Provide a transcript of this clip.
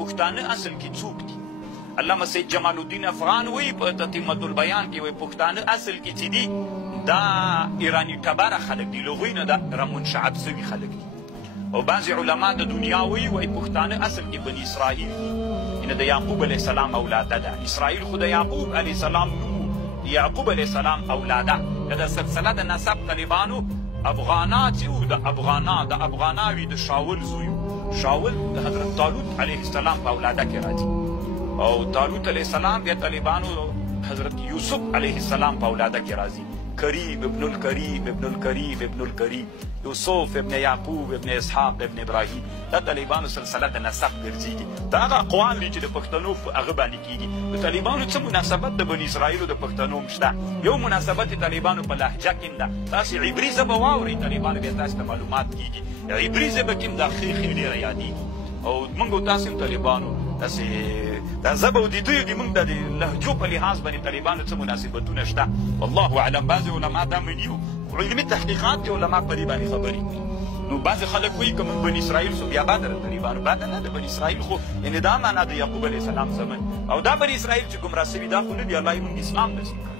پښتانه اصل کې څوک دي؟ علامه سید جمال الدین افغان وایي په تتمة البیان کې وایي پښتانه اصل کې چې دي دا ایراني ټبره خلک دي، له هغوی نه دا رامنشعب سوي خلک دي. او بعضې علما د دنیا وایي پښتانه اصل کې بني اسرائیل دي، یعنې د یعقوب علیه السلام اولاده ده. اسرائیل خو د یعقوب علیه السلام نوم، یعقوب علیه السلام اولاده. که د سلسله د نسب طالبانو افغانا چې وو د افغانا وي د شاول زوی وو. شاول د حضرت طالوت علیه السلام په اولاده کې راځي، او طالوت علیه السلام بیا طالبانو حضرت یوسف علیه السلام په اولاده کې راځي. کریم ابن الکریم ابن الکریم ابن الکریم، یوسف ابن یعقوب ابن اسحاق ابن ابراهیم. دا طالبانو سلسله د نسب ګرځېږي. دا هغه اقوال دي چې د پښتنو په هغه باندې کېږي. د طالبانو څه مناسبت د بني اسرائیلو د پښتنو هم شته؟ یو مناسبت د طالبانو په لهجه کې ده. تاسې عبري ژبه واورئ، طالبانو بیا تاسو ته معلومات کېږي. عبري ژبه کې هم دا ښې ډېره یادېږي. او موږ او تاسې هم طالبانو داسې دا ژبه او د دوی د موږ د لهجو په لحاظ باندې طالبانو څه مناسبتونه شته؟ والله اعلم. بعضې علما دا مني، علمي تحقیقات کې علما په دې باندې خبرې کوي. نو بعضې خلک وایي که موږ بني اسرائیل سو بیا باده د طالبانو باده نه د بني اسرائیل، خو یعنې دا معنا د یعقوب علیه السلام زمن. او دا بني اسرائیل چې ګمراه سوي دا خو نه دي، الله یې موږ اسلام نصیب کړی.